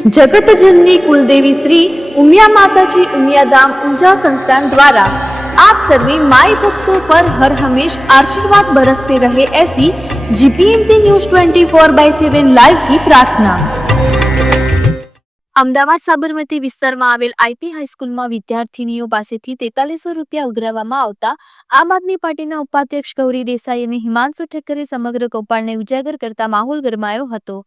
જગત જગતજનની કુલદેવી શ્રી ઉમિયા માતાજી ઉમિયાધામ ઊંઝા સંસ્થાન દ્વારા આપ સર્વે માય ભક્તો પર હર હંમેશ આશીર્વાદ બરસતે રહે એસી GPMC news twenty four by seven live કી પ્રાર્થના. અમદાવાદ સાબરમતી વિસ્તારમાં આવેલ આઈપી હાઈસ્કૂલમાં વિદ્યાર્થીનીઓ પાસેથી તેતાલીસો રૂપિયા ઉઘરાવવામાં આવતા આમ આદમી પાર્ટીના ઉપાધ્યક્ષ ગૌરી દેસાઈ અને હિમાંશુ ઠક્કરે સમગ્ર કૌભાંડને ઉજાગર કરતા માહોલ ગરમાયો હતો.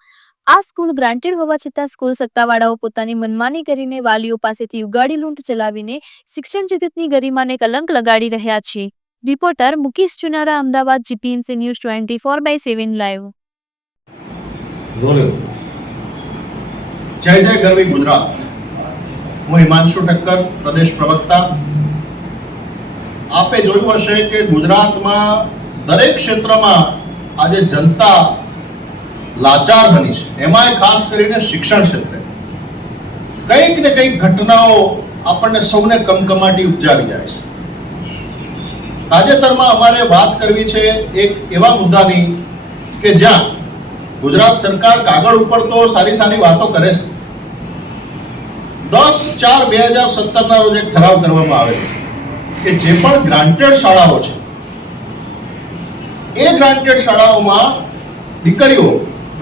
આ સ્કૂલ ગ્રાન્ટેડ હોવા છતાં સ્કૂલ સત્તાવાળાઓ પોતાની મનમાની કરીને વાલીઓ પાસેથી ઉગાડી લૂંટ ચલાવીને શિક્ષણ જગતની ગરિમાને કલંક લગાડી રહ્યા છે. Reporter Mukesh Chunara, Ahmedabad GPMC news twenty four by seven live. જય જય ગરવી ગુજરાત. હું હિમાંશુ ઠક્કર, પ્રદેશ પ્રવક્તા. આપે જોયું હશે કે ગુજરાતમાં દરેક ક્ષેત્રમાં આજે જનતા લાચાર બની છે. એમાંય ખાસ કરીને શિક્ષણ ક્ષેત્રે. કંઈક ને કંઈક ઘટનાઓ આપણને સૌને કમકમાટી ઉપજાવી જાય છે. તાજેતરમાં અમારે વાત કરવી છે એક એવા મુદ્દાની કે જ્યાં ગુજરાત સરકાર કાગળ ઉપર તો સારી સારી વાતો કરે છે. દસ ચાર બે હજાર સત્તરના રોજ એક ઠરાવ કરવામાં આવેલો કે જે પણ ગ્રાન્ટેડ શાળાઓ છે, એ ગ્રાન્ટેડ શાળાઓમાં દીકરીઓ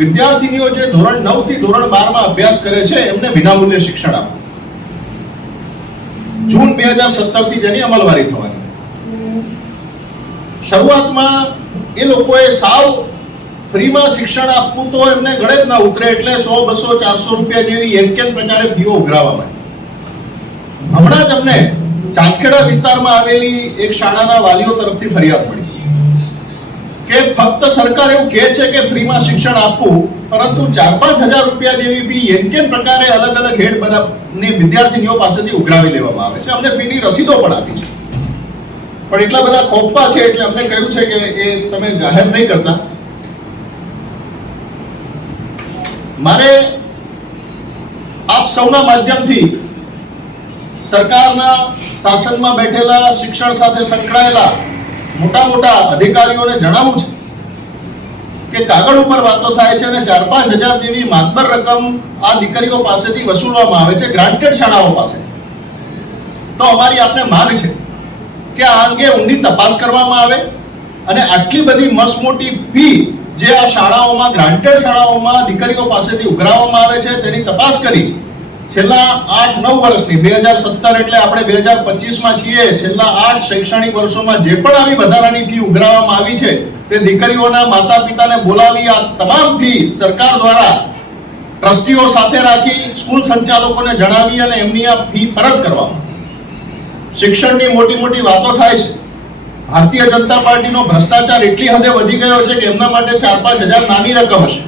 વિદ્યાર્થીનીઓ જે ધોરણ નવથી ધોરણ બારમાં અભ્યાસ કરે છે, એમને વિનામૂલ્ય શિક્ષણ આપવું જૂન બે હજાર સત્તરથી જેની અમલવારી થવાની. શરૂઆતમાં એ લોકોએ સાવ ફ્રીમાં શિક્ષણ આપવું તો એમને ગળે જ ના ઉતરે, એટલે સો, બસો, ચારસો રૂપિયા જેવી એનકેન પ્રકારે ફીઓ ઉઘરાવા માંડી. હમણાં જ અમને ચાંદખેડા વિસ્તારમાં આવેલી એક શાળાના વાલીઓ તરફથી ફરિયાદ મળી. કે ફક્ત સરકાર એવું કહે છે કે ફ્રીમાં શિક્ષણ આપવું, પરંતુ ચાર પાંચ હજાર રૂપિયા જેવી ફી એનકેન પ્રકારે અલગ અલગ હેડ બનાવની વિદ્યાર્થીનીઓ પાસેથી ઉઘરાવી લેવામાં આવે છે? અમને ફીની રસીદો પણ આપી છે. પણ એટલા બધા ખોફા છે એટલે અમને કહ્યું છે કે એ તમે જાહેર નહીં કરતા. મારે આપ સૌના માધ્યમથી સરકારના શાસનમાં બેઠેલા શિક્ષણ સાથે સંકળાયેલા મોટા મોટા અધિકારીઓને જણાવવું છે કે કાગળ ઉપર વાતો થાય છે અને ચાર પાંચ હજાર જેવી માતબર રકમ આ દીકરીઓ પાસેથી વસૂલવામાં આવે છે ગ્રાન્ટેડ શાળાઓ પાસે. તો અમારી આપને માંગ છે કે આ અંગે ઊંડી તપાસ કરવામાં આવે અને આટલી બધી મસમોટી ફી જે આ શાળાઓમાં ગ્રાન્ટેડ શાળાઓમાં દીકરીઓ પાસેથી ઉઘરાવવામાં આવે છે તેની તપાસ કરી છેલ્લા આઠ નવ વર્ષની, બે હજાર સત્તર એટલે આપણે બે હજાર પચીસમાં છીએ, છેલ્લા આઠ શૈક્ષણિક વર્ષોમાં જે પણ આવી વધારાની ફી ઉઘરાવવામાં આવી છે, તે દીકરીઓના માતા પિતાને બોલાવી આ તમામ ફી સરકાર દ્વારા ટ્રસ્ટીઓ સાથે રાખી સ્કૂલ સંચાલકોને જણાવી અને એમની આ ફી પરત કરવામાં શિક્ષણની મોટી મોટી વાતો થાય છે. ભારતીય જનતા પાર્ટીનો ભ્રષ્ટાચાર એટલી હદે વધી ગયો છે કે એમના માટે ચાર પાંચ હજાર નાની રકમ હશે.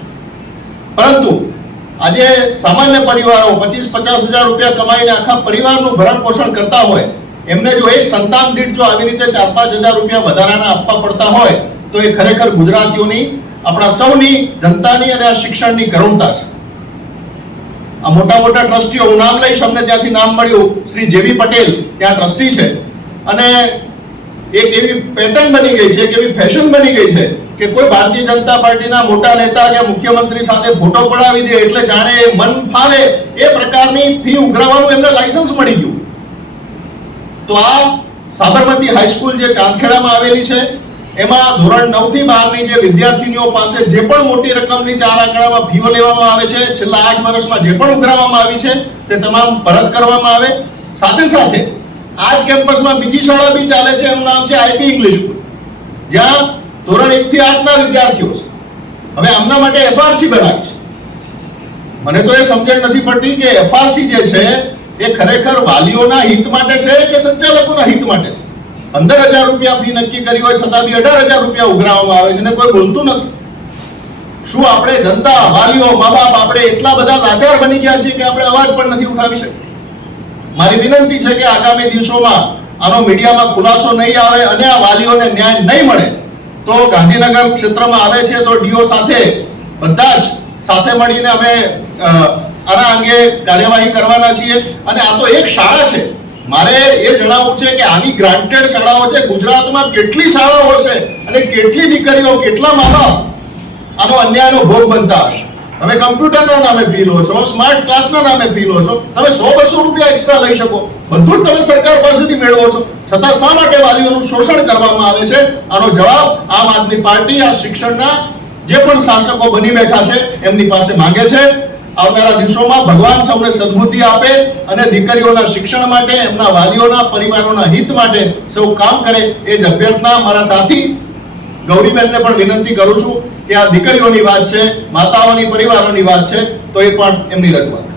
પરંતુ આજે સામાન્ય પરિવારો પચીસ, પચાસ હજાર રૂપિયા કમાઈને આખા પરિવારનું ભરણ પોષણ કરતા હોય, એમને જો એક સંતાન દીઠ જો આવી રીતે ચાર, પાંચ હજાર રૂપિયા વધારાના આપવા પડતા હોય, તો એ ખરેખર ગુજરાતીઓની, આપણા સૌની જનતાની અને આ શિક્ષણની કરુણતા છે. આ મોટા મોટા ટ્રસ્ટીઓ, હું નામ લઈશ, અમને ત્યાંથી નામ મળ્યું, શ્રી જેવી પટેલ, ત્યાં ટ્રસ્ટી છે. અને એક એવી પેટર્ન બની ગઈ છે, એક એવી ફેશન બની ગઈ છે કે કોઈ ભારતીય જનતા પાર્ટીના મોટા નેતા કે મુખ્યમંત્રી સાથે ફોટો પડાવી દે એટલે જાણે મન ફાવે એ પ્રકારની ફી ઉઘરાવવાનું એમને લાયસન્સ મળી ગયું. તો આ સાબરમતી હાઈસ્કૂલ જે ચાંદખેડામાં આવેલી છે, એમાં ધોરણ નવથી બારની જે વિદ્યાર્થીનીઓ પાસે જે પણ મોટી રકમની ચાર આંકડામાં ફીઓ લેવામાં આવે છે, છેલ્લા આઠ વર્ષમાં જે પણ ઉઘરાવવામાં આવી છે, તે તમામ પરત કરવામાં આવે. સાથે સાથે આ જ કેમ્પસમાં બીજી શાળા બી ચાલે છે, એનું નામ છે આઈપી ઇંગ્લિશ સ્કૂલ. જ્યાં ધોરણ એક થી આઠના વિદ્યાર્થીઓ છે. હવે આમના માટે એફઆરસી બનાવી છે. મને તો એ સમજણ નથી પડતી કે એફઆરસી જે છે, એ ખરેખર વાલીઓના હિત માટે છે કે સંચાલકોના હિત માટે છે? પંદર હજાર રૂપિયા ફી નક્કી કરી હોય છતાં બી અઢાર હજાર રૂપિયા ઉઘરાવવામાં આવે છે ને કોઈ બોલતું નથી. શું આપણે જનતા, વાલીઓ મા બાપ આપણે એટલા બધા લાચાર બની ગયા છીએ કે આપણે અવાજ પણ નથી ઉઠાવી શકતા? મારી વિનંતી છે કે આગામી દિવસોમાં આનો મીડિયામાં ખુલાસો નહીં આવે અને આ વાલીઓને ન્યાય નહીં મળે. તો ગાંધીનગર ક્ષેત્રમાં આવે છે તો ડીઓ સાથે બધા જ સાથે મળીને અમે આના અંગે કાર્યવાહી કરવાના છીએ. અને આ તો એક શાળા છે. મારે એ જણાવવું છે કે આની ગ્રાન્ટેડ શાળાઓ છે. ગુજરાતમાં કેટલી શાળાઓ હશે અને કેટલી દીકરીઓ, કેટલા મા બાપ આનો અન્યાયનો ભોગ બનતા હશે? તમે કમ્પ્યુટરના નામે ફી લો છો સ્માર્ટ ક્લાસના નામે ફી લો છો, તમે સો બસો રૂપિયા એક્સ્ટ્રા લઈ શકો. બધું જ તમે સરકાર પાસેથી મેળવો છો. છતાં શા માટે વાલીઓનું શોષણ કરવામાં આવે છે? આનો જવાબ આમ આદમી પાર્ટી, આ શિક્ષણના જે પણ શાસકો બની બેઠા છે, એમની પાસે માંગે છે. આવનારા દિવસોમાં ભગવાન સૌને સદબુદ્ધિ આપે અને દીકરીઓના શિક્ષણ માટે, એમના વાલીઓના પરિવારોના હિત માટે સૌ કામ કરે, એ જ અભ્યર્થના મારા સાથી ગૌરીબેનને પણ વિનંતી કરું છું. કે આ દીકરીઓની વાત છે માતાઓની પરિવારોની વાત છે તો એ પણ એમની રજૂઆત.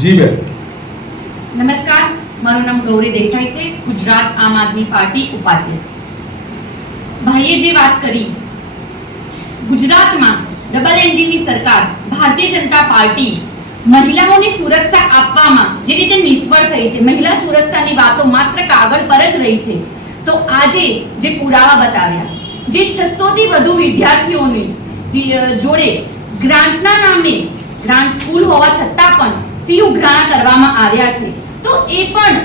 જી બેન. નમસ્કાર મારું નામ ગૌરી દેસાઈ છે ગુજરાત આમ આદમી પાર્ટી ઉપાધ્યક્ષ. ભાઈએ જે વાત કરી ગુજરાતમાં ડબલ એન્જિનની સરકાર ભારતીય જનતા પાર્ટી મહિલાઓની સુરક્ષા આપવામાં જે રીતે નિષ્ફળ થઈ છે મહિલા સુરક્ષાની વાતો માત્ર કાગળ પર જ રહી છે. તો આજે જે પુરાવા બતાવ્યા, જે 600 થી વધુ વિદ્યાર્થીઓની જોડે ગ્રાન્ટના નામે ગ્રાન્ટ સ્કૂલ હોવા છતાં પણ ફી ઉઘરાણા કરવામાં આવ્યા છે. તો એ પણ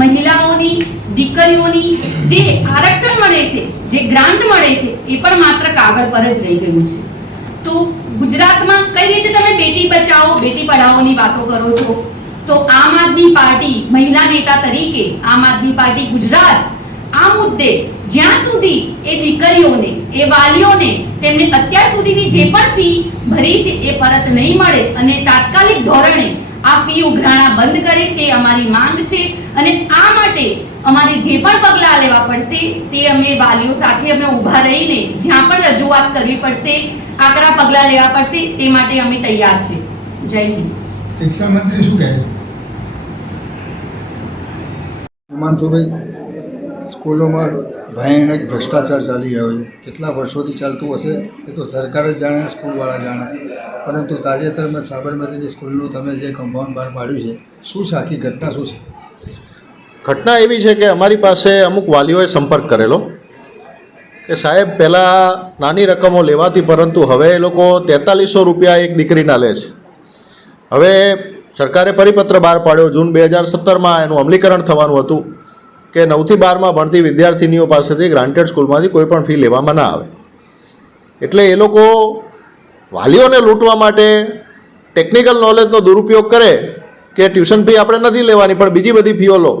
મહિલાઓની, દીકરીઓની જે આરક્ષણ મળે છે, જે ગ્રાન્ટ મળે છે, એ પણ માત્ર કાગળ પર જ રહી ગયું છે. તો ગુજરાતમાં કઈ રીતે તમે બેટી બચાવો, બેટી પઢાઓની વાતો કરો છો? તો આમ આદમી પાર્ટી મહિલા નેતા તરીકે આમ આદમી પાર્ટી ગુજરાત આ મુદ્દે જ્યાં સુધી એ દીકરીઓને એ વાલીઓને તેમને અત્યાર સુધીની જે પણ ફી ભરી છે એ પરત નહીં મળે અને તાત્કાલિક ધોરણે આ ફી ઉઘરાણા બંધ કરે તે અમારી માંગ છે અને આ માટે અમારે જે પણ પગલાં લેવા પડશે તે અમે વાલીઓ સાથે અમે ઊભા રહીને જ્યાં પણ રજૂઆત કરવી પડશે આકરા પગલાં લેવા પડશે તે માટે અમે તૈયાર છે. જય હિન્દ. શિક્ષણ મંત્રી શું કહે છે? હિમાંશુભાઈ સ્કૂલોમાં ભયાનક ભ્રષ્ટાચાર ચાલી રહ્યો છે. કેટલા વર્ષોથી ચાલતું હશે એ તો સરકાર જ જાણે, સ્કૂલવાળા જાણે. પરંતુ તાજેતરમાં સાબરમતીની સ્કૂલનું તમે જે કમ્પાઉન્ડ બહાર પાડ્યું છે, શું છે? આખી ઘટના શું છે? ઘટના એવી છે કે અમારી પાસે અમુક વાલીઓએ સંપર્ક કરેલો કે સાહેબ, પહેલાં નાની રકમો લેવાતી પરંતુ હવે એ લોકો તેતાલીસો રૂપિયા એક દીકરીના લે છે. હવે સરકારે પરિપત્ર બહાર પાડ્યો, જૂન બે હજાર સત્તરમાં એનું અમલીકરણ થવાનું હતું. કે નવથી બારમાં ભણતી વિદ્યાર્થીનીઓ પાસેથી ગ્રાન્ટેડ સ્કૂલમાંથી કોઈ પણ ફી લેવામાં ના આવે. એટલે એ લોકો વાલીઓને લૂંટવા માટે ટેકનિકલ નોલેજનો દુરુપયોગ કરે કે ટ્યુશન ફી આપણે નથી લેવાની, પણ બીજી બધી ફીઓ લો.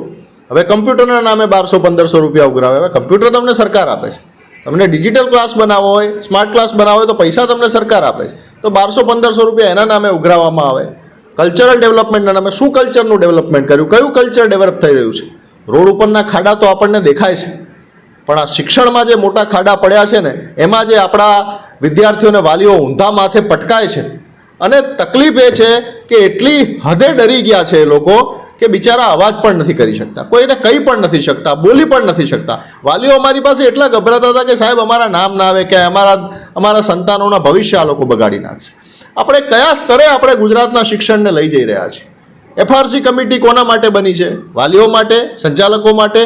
હવે કમ્પ્યુટરના નામે બારસો, પંદરસો રૂપિયા ઉઘરાવે. હવે કમ્પ્યુટર તમને સરકાર આપે છે. તમને ડિજિટલ ક્લાસ બનાવવો હોય સ્માર્ટ ક્લાસ બનાવવો હોય, તો પૈસા તમને સરકાર આપે છે. તો બારસો, પંદરસો રૂપિયા એના નામે ઉઘરાવવામાં આવે. કલ્ચરલ ડેવલપમેન્ટના નામે શું કલ્ચરનું ડેવલપમેન્ટ કર્યું? કયું કલ્ચર ડેવલપ થઈ રહ્યું છે? રોડ ઉપરના ખાડા તો આપણને દેખાય છે. પણ આ શિક્ષણમાં જે મોટા ખાડા પડ્યા છે ને, એમાં જે આપણા વિદ્યાર્થીઓને વાલીઓ ઊંધા માથે પટકાય છે. અને તકલીફ એ છે કે એટલી હદે ડરી ગયા છે એ લોકો કે બિચારા અવાજ પણ નથી કરી શકતા. કોઈને કંઈ પણ નથી શકતા, બોલી પણ નથી શકતા. વાલીઓ અમારી પાસે એટલા ગભરાતા હતા કે સાહેબ, અમારા નામ ના આવે કે અમારા અમારા સંતાનોના ભવિષ્ય આ લોકો બગાડી નાખશે. આપણે કયા સ્તરે આપણે ગુજરાતના શિક્ષણને લઈ જઈ રહ્યા છીએ? એફઆરસી કમિટી કોના માટે બની છે? વાલીઓ માટે, સંચાલકો માટે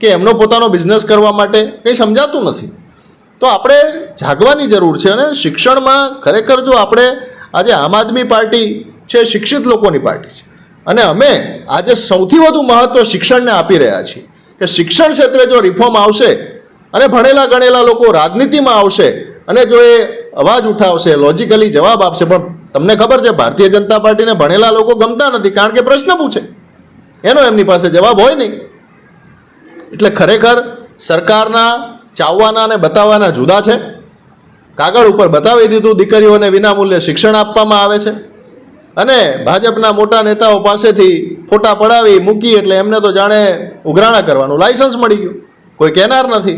કે એમનો પોતાનો બિઝનેસ કરવા માટે? કંઈ સમજાતું નથી. તો આપણે જાગવાની જરૂર છે અને શિક્ષણમાં ખરેખર જો આપણે આજે આમ આદમી પાર્ટી છે, શિક્ષિત લોકોની પાર્ટી છે, અને અમે આજે સૌથી વધુ મહત્ત્વ શિક્ષણને આપી રહ્યા છીએ કે શિક્ષણ ક્ષેત્રે જો રિફોર્મ આવશે અને ભણેલા ગણેલા લોકો રાજનીતિમાં આવશે અને જો એ અવાજ ઉઠાવશે, લોજિકલી જવાબ આપશે, પણ તમને ખબર છે, ભારતીય જનતા પાર્ટીને ભણેલા લોકો ગમતા નથી કારણ કે પ્રશ્ન પૂછે. એનો એમની પાસે જવાબ હોય નહીં. એટલે ખરેખર સરકારના ચાવવાના અને બતાવવાના જુદા છે. કાગળ ઉપર બતાવી દીધું દીકરીઓને વિનામૂલ્યે શિક્ષણ આપવામાં આવે છે. અને ભાજપના મોટા નેતાઓ પાસેથી ફોટા પડાવી મૂકી એટલે એમને તો જાણે ઉઘરાણા કરવાનું. લાયસન્સ મળી ગયું. કોઈ કહેનાર નથી.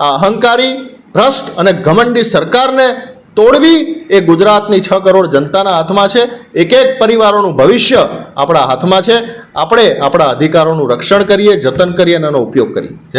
આ અહંકારી, ભ્રષ્ટ અને ઘમંડી સરકારને તોડવી એ ગુજરાતની છ કરોડ જનતાના હાથમાં છે. એક એક પરિવારોનું ભવિષ્ય આપણા હાથમાં છે. આપણે આપણા અધિકારોનું રક્ષણ કરીએ, જતન કરીએ અને એનો ઉપયોગ કરીએ. જય